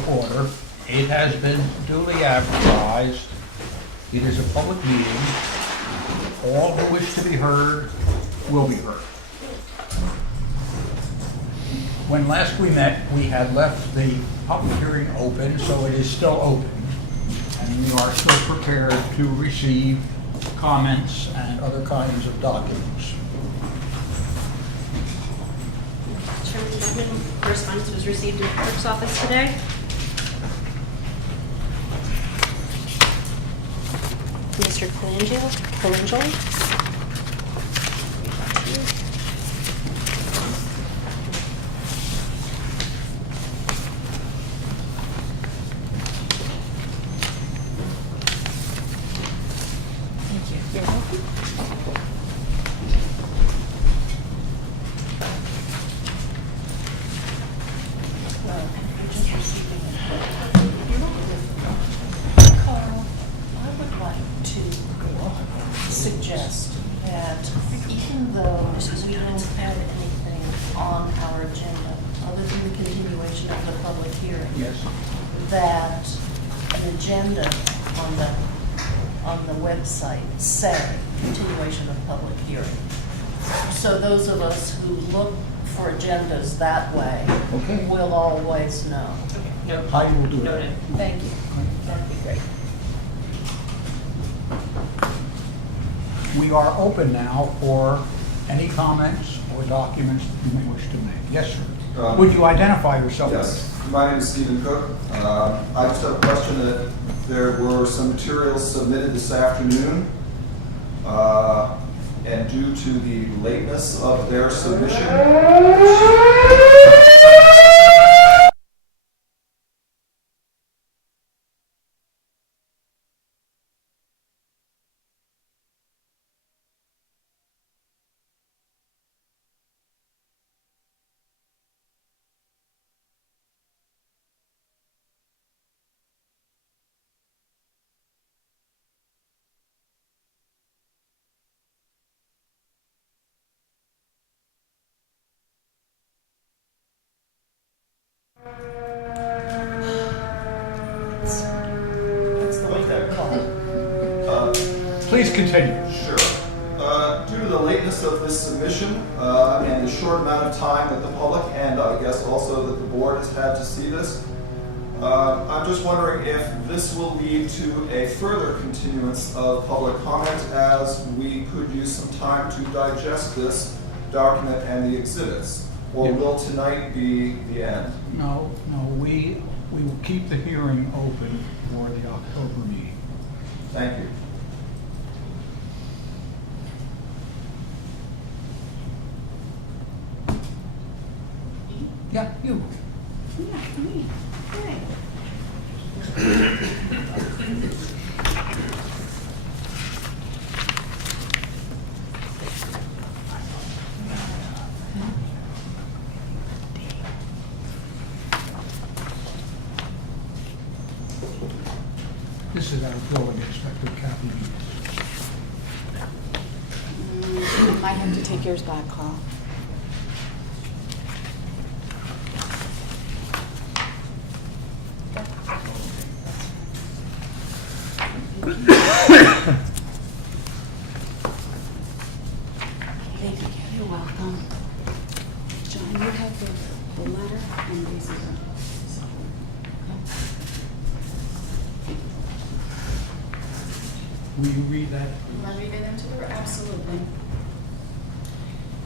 to order. It has been duly advertised. It is a public meeting. All who wish to be heard will be heard. When last we met, we had left the public hearing open, so it is still open. And we are still prepared to receive comments and other kinds of documents. Chairman Bowman, correspondence was received in the clerk's office today. Mr. Colangelo? You're welcome. Carl, I would like to suggest that even though we don't have anything on our agenda, other than the continuation of the public hearing, Yes. that an agenda on the website say continuation of public hearing. So those of us who look for agendas that way Okay. will always know. I will do that. Noted. Thank you. That'd be great. We are open now for any comments or documents that you may wish to make. Yes, sir. Would you identify yourself? Yes, my name is Stephen Cook. I just have a question that there were some materials submitted this afternoon, and due to the lateness of their submission, That's the way they call it. Please continue. sure. Due to the lateness of this submission and the short amount of time that the public and I guess also that the board has had to see this, I'm just wondering if this will lead to a further continuance of public comment as we could use some time to digest this document and the exhibits, or Yeah. will tonight be the end? No, we will keep the hearing open for the October meeting. Thank you. Yeah, you. Yeah, me. Right. This is our building inspector, Kathy. Might have to take yours back, Carl. Thank you, Kathy. You're welcome. John, you have the letter and these are Will you read that? Want to read it into her? Absolutely.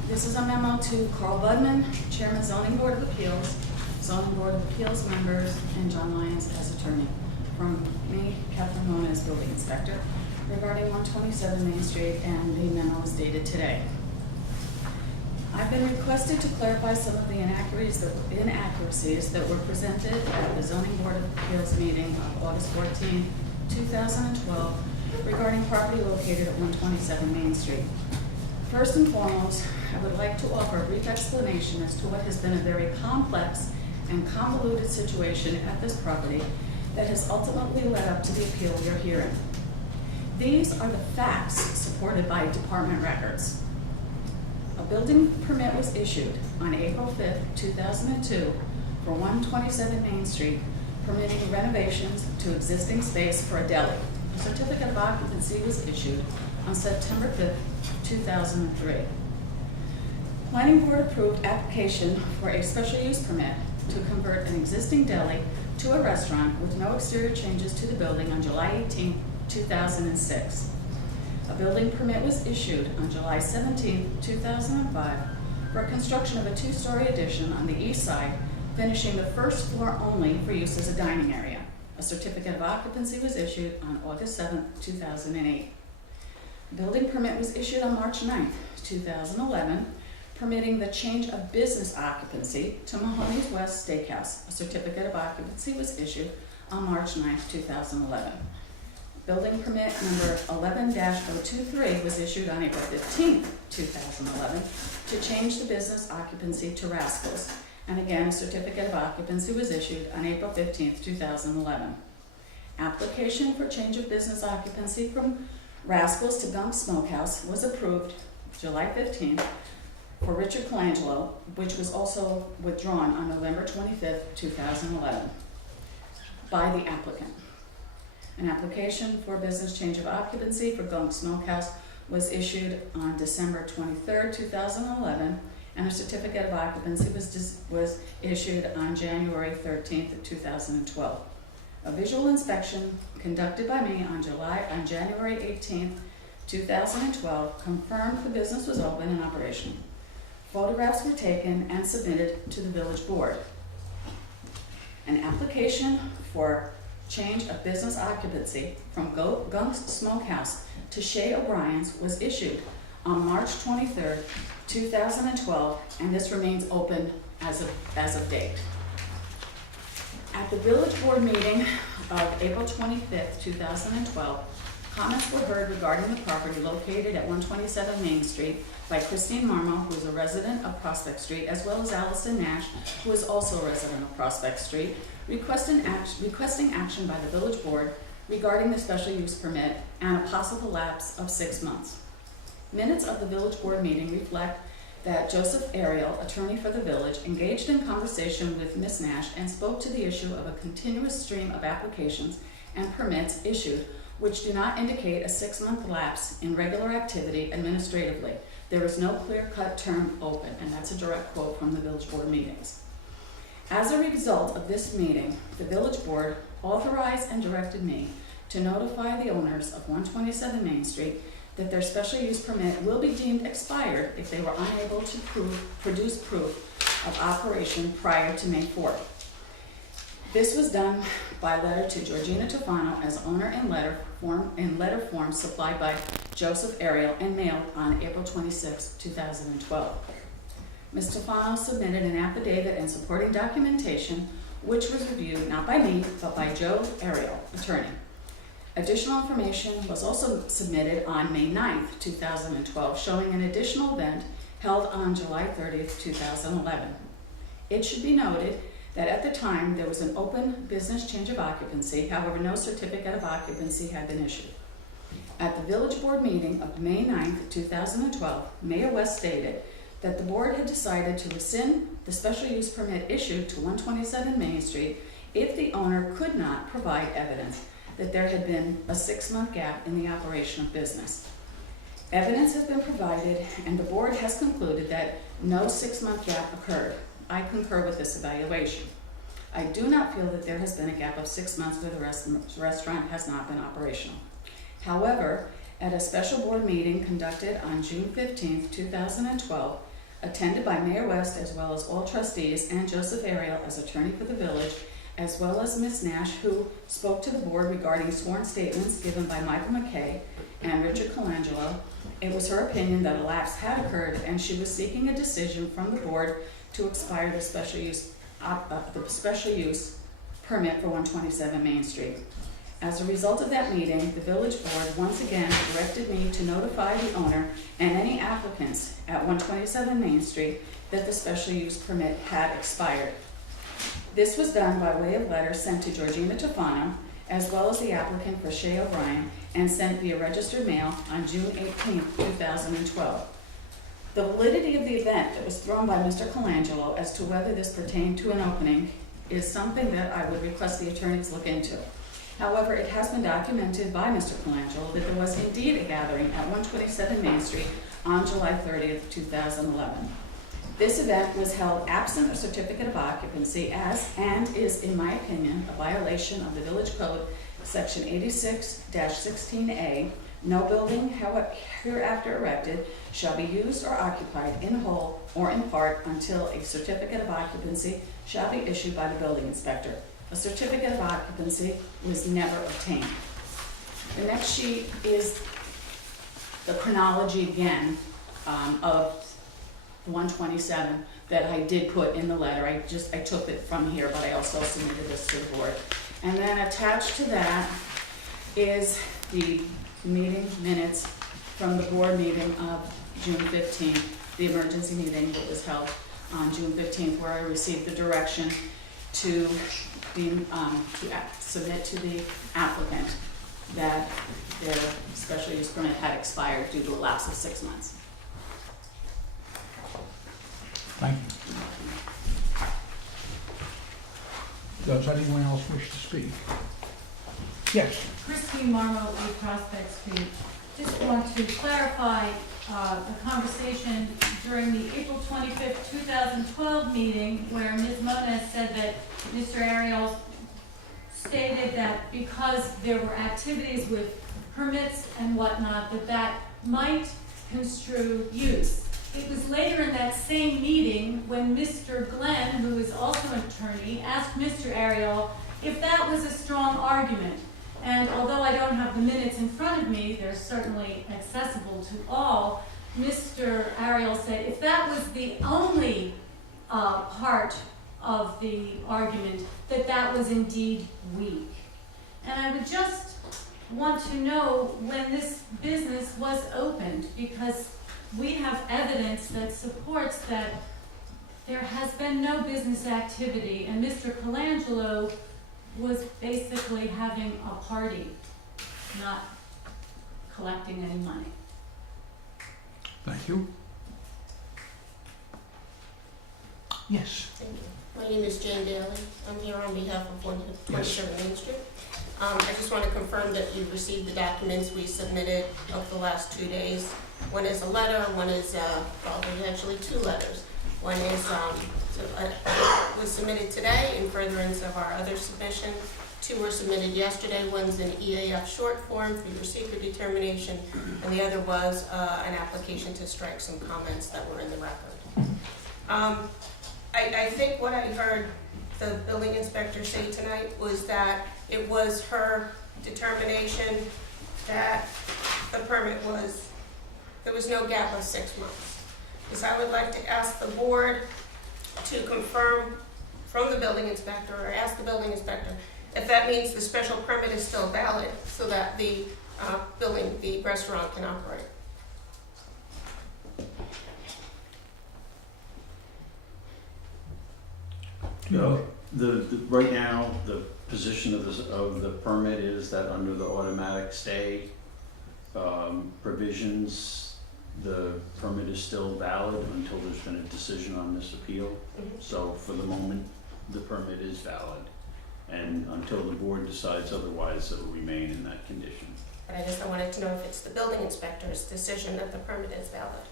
This is a memo to Carl Budman, Chairman Zoning Board of Appeals, Zoning Board of Appeals members, and John Lyons as attorney. From me, Catherine Mona as building inspector, regarding 127 Main Street, and the memo is dated today. I've been requested to clarify some of the inaccuracies that were presented at the Zoning Board of Appeals meeting of August 14, 2012, regarding property located at 127 Main Street. First and foremost, I would like to offer a brief explanation as to what has been a very complex and convoluted situation at this property that has ultimately led up to the appeal we are hearing. These are the facts supported by department records. A building permit was issued on April 5th, 2002 for 127 Main Street permitting renovations to existing space for a deli. A certificate of occupancy was issued on September 5th, 2003. Planning Board approved application for a special use permit to convert an existing deli to a restaurant with no exterior changes to the building on July 18, 2006. A building permit was issued on July 17, 2005 for construction of a two-story addition on the east side, finishing the first floor only for use as a dining area. A certificate of occupancy was issued on August 7, 2008. A building permit was issued on March 9, 2011, permitting the change of business occupancy to Mahoney's West Steakhouse. A certificate of occupancy was issued on March 9, 2011. Building permit number 11-023 was issued on April 15, 2011, to change the business occupancy to Rascals. And again, a certificate of occupancy was issued on April 15, 2011. Application for change of business occupancy from Rascals to Gunk Smokehouse was approved July 15th for Richard Colangelo, which was also withdrawn on November 25th, 2011 by the applicant. An application for business change of occupancy for Gunk Smokehouse was issued on December 23rd, 2011, and a certificate of occupancy was issued on January 13th, 2012. A visual inspection conducted by me on January 18th, 2012 confirmed the business was open and operational. Photographs were taken and submitted to the village board. An application for change of business occupancy from Gunk's Smokehouse to Shea O'Brien's was issued on March 23rd, 2012, and this remains open as of date. At the village board meeting of April 25th, 2012, comments were heard regarding the property located at 127 Main Street by Christine Marmo, who is a resident of Prospect Street, as well as Allison Nash, who is also a resident of Prospect Street, requesting action by the village board regarding the special use permit and a possible lapse of 6 months. Minutes of the village board meeting reflect that Joseph Ariel, attorney for the village, engaged in conversation with Ms. Nash and spoke to the issue of a continuous stream of applications and permits issued, which do not indicate a 6-month lapse in regular activity administratively. There is no clear-cut term open, and that's a direct quote from the village board meetings. As a result of this meeting, the village board authorized and directed me to notify the owners of 127 Main Street that their special use permit will be deemed expired if they were unable to produce proof of operation prior to May 4th. This was done by letter to Georgina Tufano as owner in letter form supplied by Joseph Ariel and mailed on April 26, 2012. Ms. Tufano submitted an affidavit and supporting documentation, which was reviewed not by me, but by Joe Ariel, attorney. Additional information was also submitted on May 9th, 2012, showing an additional event held on July 30th, 2011. It should be noted that at the time there was an open business change of occupancy, however, no certificate of occupancy had been issued. At the village board meeting of May 9th, 2012, Mayor West stated that the board had decided to rescind the special use permit issued to 127 Main Street if the owner could not provide evidence that there had been a 6-month gap in the operation of business. Evidence has been provided, and the board has concluded that no 6-month gap occurred. I concur with this evaluation. I do not feel that there has been a gap of 6 months where the restaurant has not been operational. However, at a special board meeting conducted on June 15, 2012, attended by Mayor West as well as all trustees and Joseph Ariel as attorney for the village, as well as Ms. Nash, who spoke to the board regarding sworn statements given by Michael McKay and Richard Colangelo. It was her opinion that a lapse had occurred and she was seeking a decision from the board to expire the special use permit for 127 Main Street. As a result of that meeting, the village board once again directed me to notify the owner and any applicants at 127 Main Street that the special use permit had expired. This was done by way of letter sent to Georgina Tufano, as well as the applicant for Shea O'Brien, and sent via registered mail on June 18, 2012. The validity of the event that was thrown by Mr. Colangelo as to whether this pertained to an opening is something that I would request the attorneys look into. However, it has been documented by Mr. Colangelo that there was indeed a gathering at 127 Main Street on July 30th, 2011. This event was held absent a certificate of occupancy and is, in my opinion, a violation of the Village Code, Section 86-16A. No building hereafter erected shall be used or occupied in whole or in part until a certificate of occupancy shall be issued by the building inspector. A certificate of occupancy was never obtained. The next sheet is the chronology again of 127 that I did put in the letter. I took it from here, but I also submitted this to the board. And then attached to that is the meeting minutes from the board meeting of June 15th, the emergency meeting that was held on June 15th, where I received the direction to submit to the applicant that their special use permit had expired due to a lapse of 6 months. Thank you. Does anyone else wish to speak? Yes. Christine Marmo, 8 Prospect Street. Just want to clarify a conversation during the April 25th, 2012 meeting where Ms. Mona said that Mr. Ariel stated that because there were activities with permits and whatnot, that might construe use. It was later in that same meeting when Mr. Glenn, who is also an attorney, asked Mr. Ariel if that was a strong argument. And although I don't have the minutes in front of me, they're certainly accessible to all, Mr. Ariel said if that was the only part of the argument, that was indeed weak. And I would just want to know when this business was opened, because we have evidence that supports that there has been no business activity, and Mr. Colangelo was basically having a party, not collecting any money. Thank you. Yes. Thank you. My name is Jane Daly. I'm here on behalf of 127 Main Street. I just want to confirm that you received the documents we submitted over the last 2 days. One is a letter, one is, well, there's actually 2 letters. One is was submitted today in furtherance of our other submission. 2 were submitted yesterday. One's an EAF short form for your secret determination, and the other was an application to strike some comments that were in the record. I think what I heard the building inspector say tonight was that it was her determination that the permit was, there was no gap of 6 months. Because I would like to ask the board to confirm from the building inspector, or ask the building inspector, if that means the special permit is still valid so that the the restaurant can operate. Right now, the position of the permit is that under the automatic stay provisions, the permit is still valid until there's been a decision on this appeal. So for the moment, the permit is valid, and until the board decides otherwise, it will remain in that condition. But I wanted to know if it's the building inspector's decision that the permit is valid.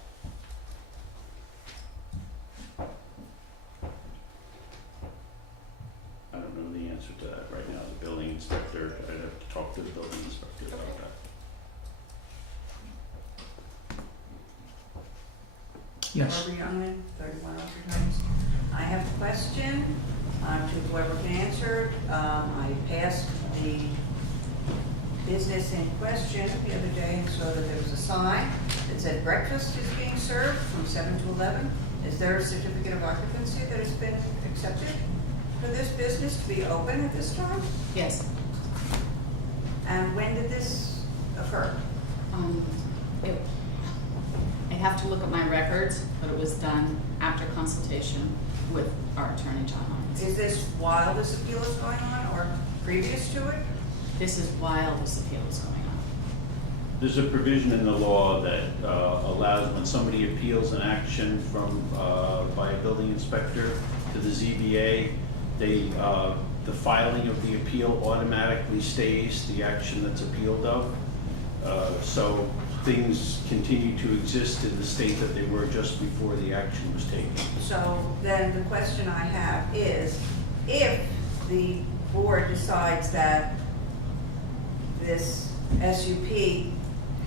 I don't know the answer to that right now. The building inspector, I'd have to talk to the building inspector about that. Yes. Barbara Youngman, 31 Oakwood Homes. I have a question to whoever can answer it. I passed the business in question the other day and saw that there was a sign that said breakfast is being served from 7 to 11. Is there a certificate of occupancy that has been accepted for this business to be open at this time? Yes. And when did this occur? I have to look at my records, but it was done after consultation with our attorney, John Lyons. Is this while this appeal is going on or previous to it? This is while this appeal is going on. There's a provision in the law that allows when somebody appeals an action from by a building inspector to the ZBA, The filing of the appeal automatically stays the action that's appealed of. So things continue to exist in the state that they were just before the action was taken. So then the question I have is, if the board decides that this SUP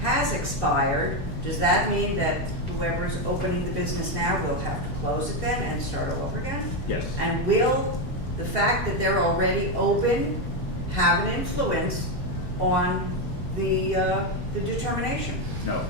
has expired, does that mean that whoever's opening the business now will have to close it then and start all over again? Yes. And will the fact that they're already open have an influence on the determination? No.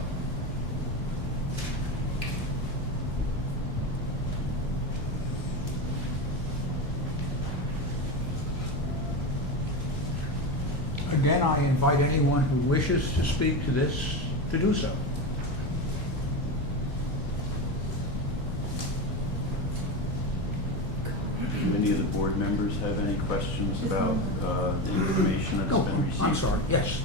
Again, I invite anyone who wishes to speak to this to do so. Do any of the board members have any questions about the information that's been received? I'm sorry, yes.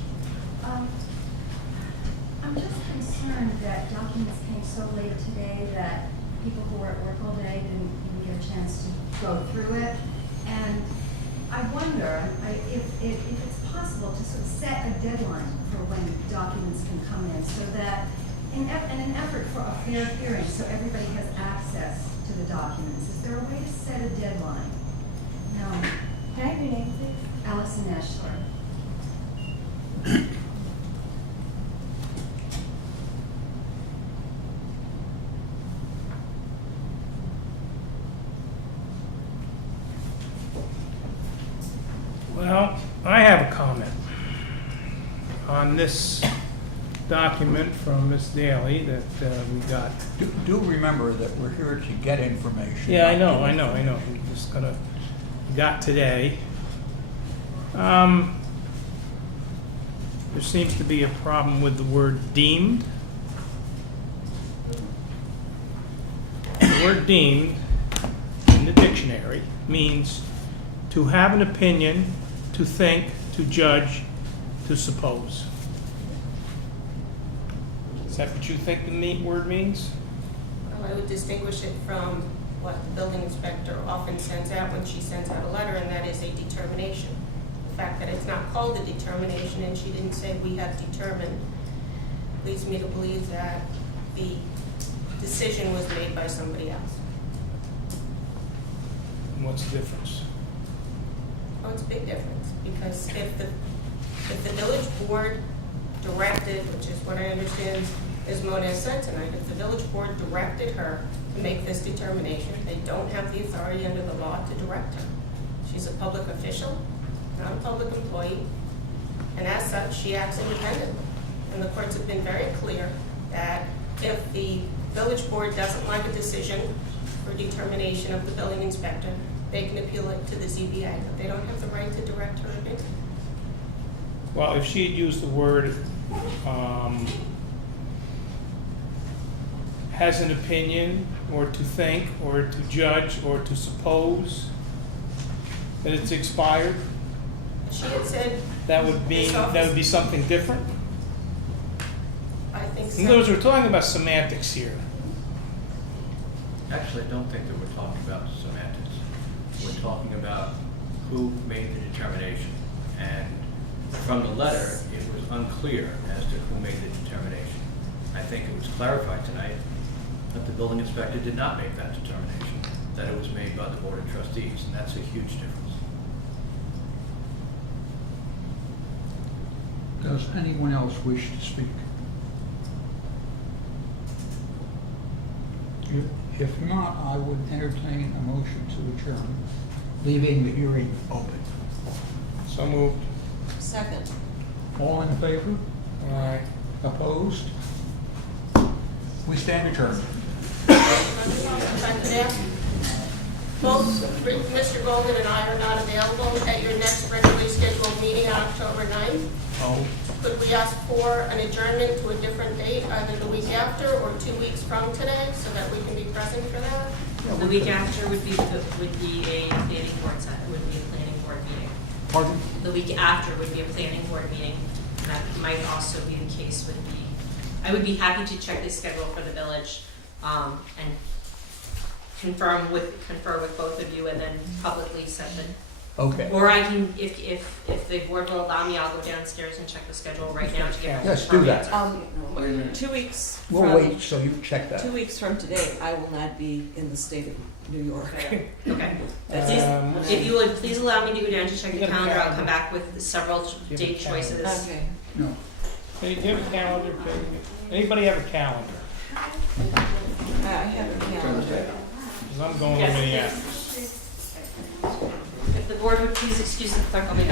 I'm just concerned that documents came so late today that people who were at work all day didn't even get a chance to go through it. And I wonder if it's possible to sort of set a deadline for when documents can come in, so that in an effort for a fair hearing, so everybody has access to the documents, is there a way to set a deadline? No. Can I have your name, please? Allison Ashler. Well, I have a comment on this document from Ms. Daly that we got. Do remember that we're here to get information. Yeah, I know. We just got today. There seems to be a problem with the word deemed. The word deemed in the dictionary means to have an opinion, to think, to judge, to suppose. Is that what you think the word means? Well, I would distinguish it from what the building inspector often sends out when she sends out a letter, and that is a determination. The fact that it's not called a determination and she didn't say we have determined leads me to believe that the decision was made by somebody else. And what's the difference? Oh, it's a big difference, because if the village board directed, which is what I understand Ms. Mona said tonight, if the village board directed her to make this determination, they don't have the authority under the law to direct her. She's a public official, not a public employee, and as such, she acts independently. And the courts have been very clear that if the village board doesn't like a decision for determination of the building inspector, they can appeal it to the ZBA, but they don't have the right to direct her opinion. Well, if she had used the word has an opinion, or to think, or to judge, or to suppose that it's expired, She had said, that would be something different. I think In other words, so. we're talking about semantics here. Actually, I don't think that we're talking about semantics. We're talking about who made the determination. And from the letter, it was unclear as to who made the determination. I think it was clarified tonight that the building inspector did not make that determination, that it was made by the Board of Trustees, and that's a huge difference. Does anyone else wish to speak? If not, I would entertain a motion to adjourn, leaving the hearing open. So moved. Second. All in favor? All right. Opposed? We stand adjourned. If I could ask, both Mr. Golden and I are not available at your next regularly scheduled meeting on October 9th. Oh, Could we ask for an adjournment to a different date, either the week after or 2 weeks from today, so that we can be present for that? The week after would be a planning board meeting. pardon? The week after would be a planning board meeting. That might also be the case with I would be happy to check the schedule for the village, and confer with both of you and then publicly send it. Okay. Or I can, if the board will allow me, I'll go downstairs and check the schedule right now to get. Yes, do that. 2 weeks We'll from, wait, so you check that. 2 weeks from today, I will not be in the state of New York. Okay. Um, Please, if you would, please allow me to go down to check You the got a calendar, I'll calendar. come back with several have a date calendar. choices. Okay. No. Hey, do you have a calendar? Anybody have a calendar? I have a calendar. Because I'm going to Yes, Minneapolis. If the board would please excuse the clerk, I'll be back.